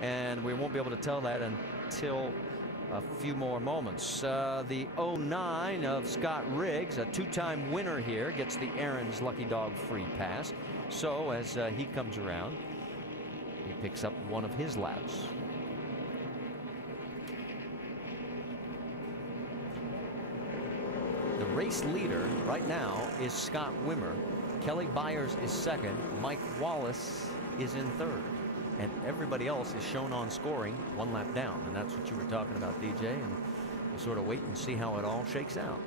and we won't be able to tell that until a few more moments. The 09 of Scott Riggs, a two-time winner here, gets the Aaron's Lucky Dog free pass. So as he comes around, he picks up one of his laps. The race leader right now is Scott Wimmer. Kelly Byers is second. Mike Wallace is in third. And everybody else is shown on scoring one lap down. And that's what you were talking about, DJ. And we'll sort of wait and see how it all shakes out.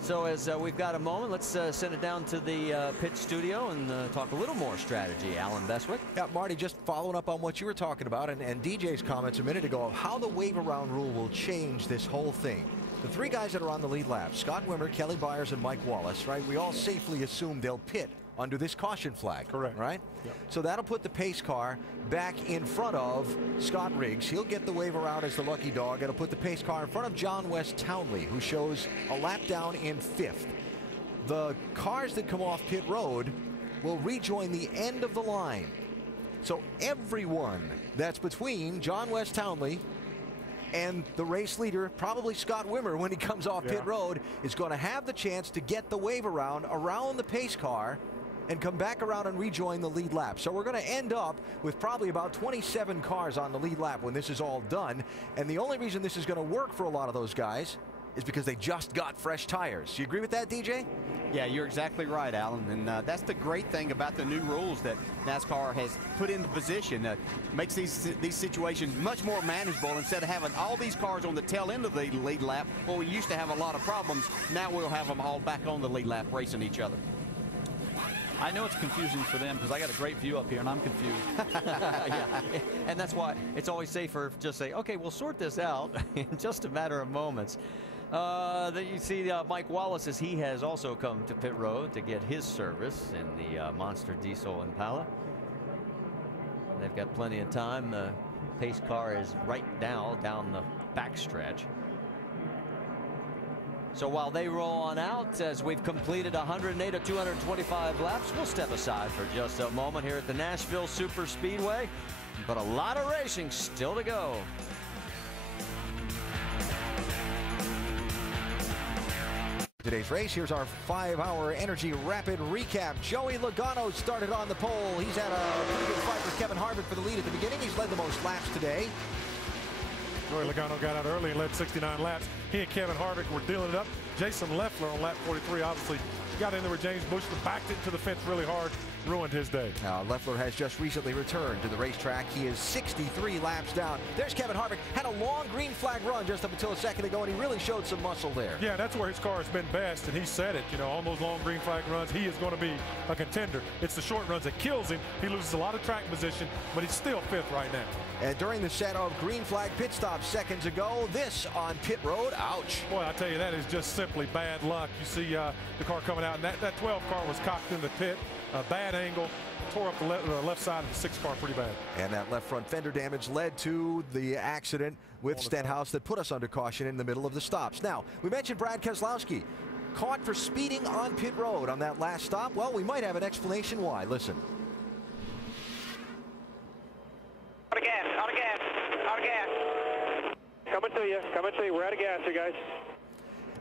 So as we've got a moment, let's send it down to the pit studio and talk a little more strategy. Alan Bestwick. Yeah, Marty, just following up on what you were talking about and DJ's comments a minute ago of how the wave around rule will change this whole thing. The three guys that are on the lead lap, Scott Wimmer, Kelly Byers, and Mike Wallace, right? We all safely assume they'll pit under this caution flag. Correct. Right? Yep. So that'll put the pace car back in front of Scott Riggs. He'll get the wave around as the lucky dog. It'll put the pace car in front of John West Townley, who shows a lap down in fifth. The cars that come off pit road will rejoin the end of the line. So everyone that's between John West Townley and the race leader, probably Scott Wimmer, when he comes off pit road, is going to have the chance to get the wave around the pace car and come back around and rejoin the lead lap. So we're going to end up with probably about 27 cars on the lead lap when this is all done. And the only reason this is going to work for a lot of those guys is because they just got fresh tires. You agree with that, DJ? Yeah, you're exactly right, Alan. And that's the great thing about the new rules that NASCAR has put into position. Makes these situations much more manageable. Instead of having all these cars on the tail end of the lead lap, where we used to have a lot of problems, now we'll have them all back on the lead lap racing each other. I know it's confusing for them because I got a great view up here and I'm confused. Yeah. And that's why it's always safer to just say, okay, we'll sort this out in just a matter of moments. You see Mike Wallace, as he has also come to pit road to get his service in the Monster Diesel Impala. They've got plenty of time. The pace car is right now down the backstretch. So while they roll on out, as we've completed 108 of 225 laps, we'll step aside for just a moment here at the Nashville Superspeedway. But a lot of racing still to go. Today's race, here's our 5-hour Energy Rapid recap. Joey Logano started on the pole. He's had a pretty good fight with Kevin Harvick for the lead at the beginning. He's led the most laps today. Joey Logano got out early and led 69 laps. He and Kevin Harvick were dealing it up. Jason Leffler on lap 43 obviously got in there with James Bush, backed it to the fence really hard, ruined his day. Now, Leffler has just recently returned to the racetrack. He is 63 laps down. There's Kevin Harvick. Had a long green flag run just up until a second ago, and he really showed some muscle there. Yeah, that's where his car has been best, and he said it. You know, on those long green flag runs, he is going to be a contender. It's the short runs that kills him. He loses a lot of track position, but he's still fifth right now. And during the set of green flag pit stops seconds ago, this on pit road, ouch. Boy, I tell you, that is just simply bad luck. You see the car coming out, and that 12 car was cocked in the pit. A bad angle, tore up the left side of the 6 car pretty bad. And that left front fender damage led to the accident with Stenhouse that put us under caution in the middle of the stops. Now, we mentioned Brad Keselowski caught for speeding on pit road on that last stop. Well, we might have an explanation why. Listen. Out of gas, out of gas, out of gas. Coming to you, we're out of gas, you guys.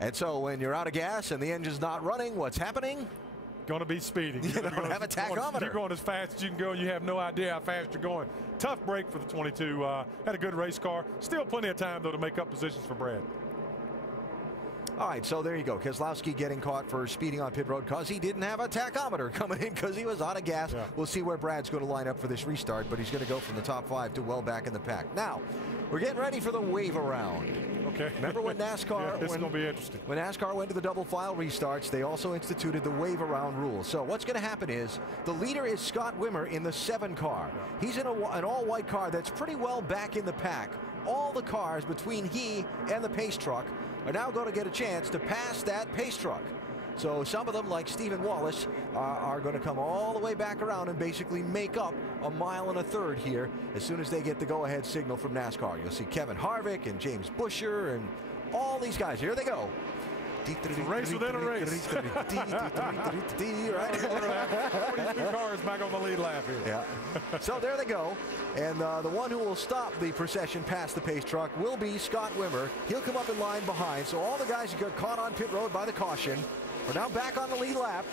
And so when you're out of gas and the engine's not running, what's happening? Going to be speeding. You don't have a tachometer. You're going as fast as you can go, and you have no idea how fast you're going. Tough break for the 22. Had a good race car. Still plenty of time, though, to make up positions for Brad. All right, so there you go. Keselowski getting caught for speeding on pit road because he didn't have a tachometer coming in because he was out of gas. Yeah. We'll see where Brad's going to line up for this restart, but he's going to go from the top 5 to well back in the pack. Now, we're getting ready for the wave around. Okay. Remember when NASCAR, this is going to be interesting. When NASCAR went to the double file restarts, they also instituted the wave around rule. So what's going to happen is the leader is Scott Wimmer in the 7 car. Yeah. He's in an all-white car that's pretty well back in the pack. All the cars between he and the pace truck are now going to get a chance to pass that pace truck. So some of them, like Stephen Wallace, are going to come all the way back around and basically make up a mile and a third here as soon as they get the go-ahead signal from NASCAR. You'll see Kevin Harvick and James Busher and all these guys. Here they go. Race within a race. Right? 42 cars back on the lead lap here. Yeah. So there they go. And the one who will stop the procession past the pace truck will be Scott Wimmer. He'll come up in line behind. So all the guys who got caught on pit road by the caution are now back on the lead lap.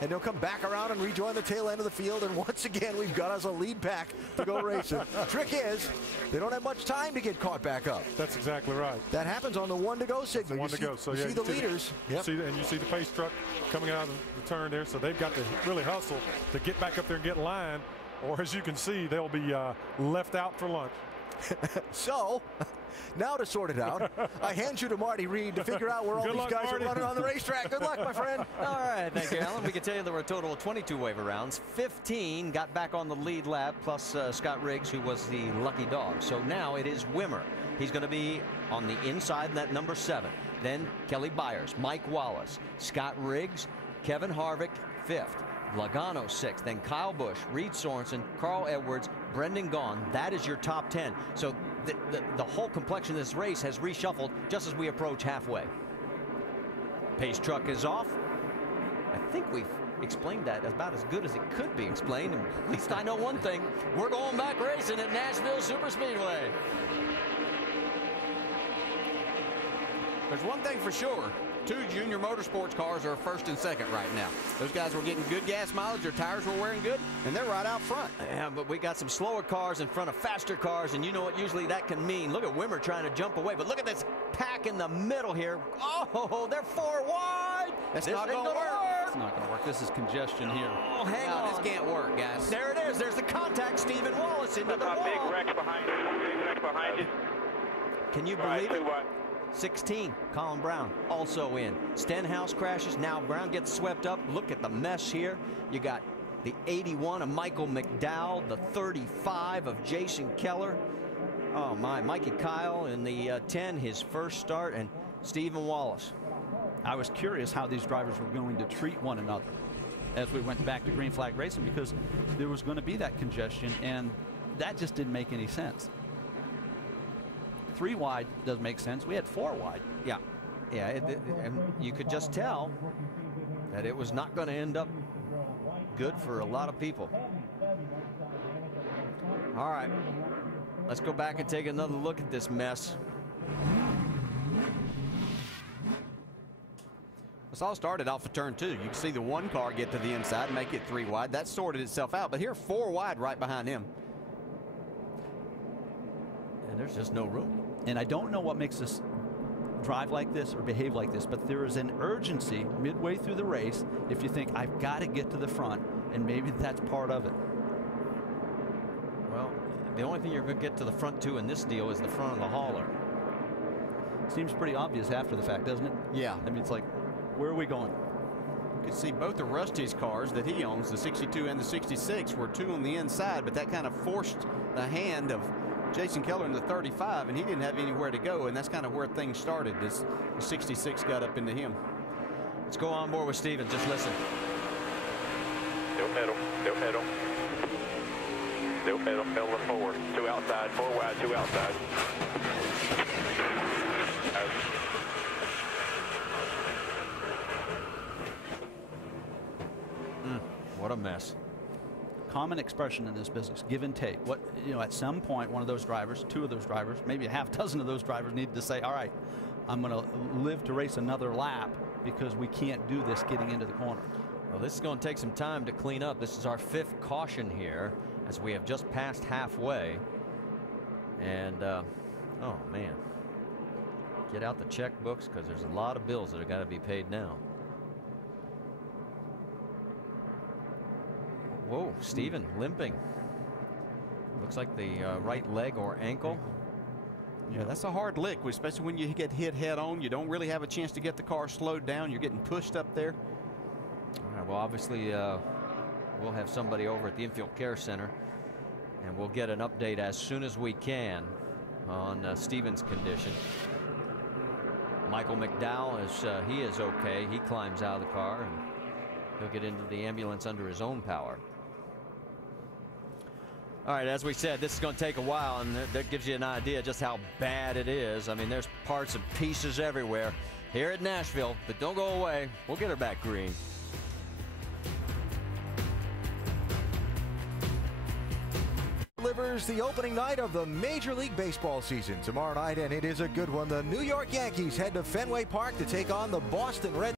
And they'll come back around and rejoin the tail end of the field. And once again, we've got us a lead pack to go racing. Trick is, they don't have much time to get caught back up. That's exactly right. That happens on the 1 to go signal. One to go. So you yeah, see the leaders. Yep. And you see the pace truck coming out of the turn there. So they've got to really hustle to get back up there and get in line. Or as you can see, they'll be left out for lunch. So, now to sort it out, I hand you to Marty Reed to figure out where all these guys are running on the racetrack. Good luck, my friend. All right, thank you, Alan. We can tell you there were a total of 22 waiver rounds. 15 got back on the lead lap, plus Scott Riggs, who was the lucky dog. So now it is Wimmer. He's going to be on the inside in that number 7. Then Kelly Byers, Mike Wallace, Scott Riggs, Kevin Harvick, 5th. Logano 6th, then Kyle Busch, Reed Sorensen, Carl Edwards, Brendan Gaughan. That is your top 10. So the whole complexion of this race has reshuffled just as we approach halfway. Pace truck is off. I think we've explained that about as good as it could be explained. And at least I know one thing. We're going back racing at Nashville Superspeedway. There's one thing for sure. 2 junior motorsports cars are 1st and 2nd right now. Those guys were getting good gas mileage, their tires were wearing good, and they're right out front. Yeah, but we got some slower cars in front of faster cars, and you know what usually that can mean. Look at Wimmer trying to jump away, but look at this pack in the middle here. Oh, they're 4 wide. That's not going to work. It's not going to work. This is congestion here. Oh, hang on. This can't work, guys. There it is. There's the contact. Stephen Wallace into the wall. Big wreck behind you. Big wreck behind you. Can you Right, believe it? 2 wide. 16, Colin Brown also in. Stenhouse crashes. Now Brown gets swept up. Look at the mess here. You got the 81 of Michael McDowell, the 35 of Jason Keller. Oh my, Mikey Kyle in the 10, his first start, and Stephen Wallace. I was curious how these drivers were going to treat one another as we went back to green flag racing, because there was going to be that congestion, and that just didn't make any sense. 3 wide does make sense. We had 4 wide. Yeah, and you could just tell that it was not going to end up good for a lot of people. All right, let's go back and take another look at this mess. This all started off of turn 2. You can see the 1 car get to the inside and make it 3 wide. That sorted itself out, but here 4 wide right behind him. And there's just no room. And I don't know what makes us drive like this or behave like this, but there is an urgency midway through the race if you think, I've got to get to the front, and maybe that's part of it. Well, the only thing you're going to get to the front to in this deal is the front of the hauler. Seems pretty obvious after the fact, doesn't it? Yeah. I mean, it's like, where are we going? You can see both of Rusty's cars that he owns, the 62 and the 66, were 2 on the inside, but that kind of forced the hand of Jason Keller in the 35, and he didn't have anywhere to go, and that's kind of where things started as the 66 got up into him. Let's go on board with Steven. Just listen. Still pedal. Still pedal. Still pedal. Pedal forward. 2 outside. 4 wide. 2 outside. What a mess. Common expression in this business, give and take. What, you know, at some point, one of those drivers, 2 of those drivers, maybe a half dozen of those drivers needed to say, all right, I'm going to live to race another lap because we can't do this getting into the corner. Well, this is going to take some time to clean up. This is our 5th caution here as we have just passed halfway. And, oh, man. Get out the checkbooks because there's a lot of bills that are got to be paid now. Whoa, Steven limping. Looks like the right leg or ankle. Yeah, that's a hard lick, especially when you get hit head on. You don't really have a chance to get the car slowed down. You're getting pushed up there. All right, well, obviously, we'll have somebody over at the Infield Care Center, and we'll get an update as soon as we can on Steven's condition. Michael McDowell, he is okay. He climbs out of the car, and he'll get into the ambulance under his own power. All right, as we said, this is going to take a while, and that gives you an idea just how bad it is. I mean, there's parts and pieces everywhere. here at Nashville, but don't go away. We'll get her back green. Delivers the opening night of the Major League Baseball season tomorrow night, and it is a good one. The New York Yankees head to Fenway Park to take on the Boston Red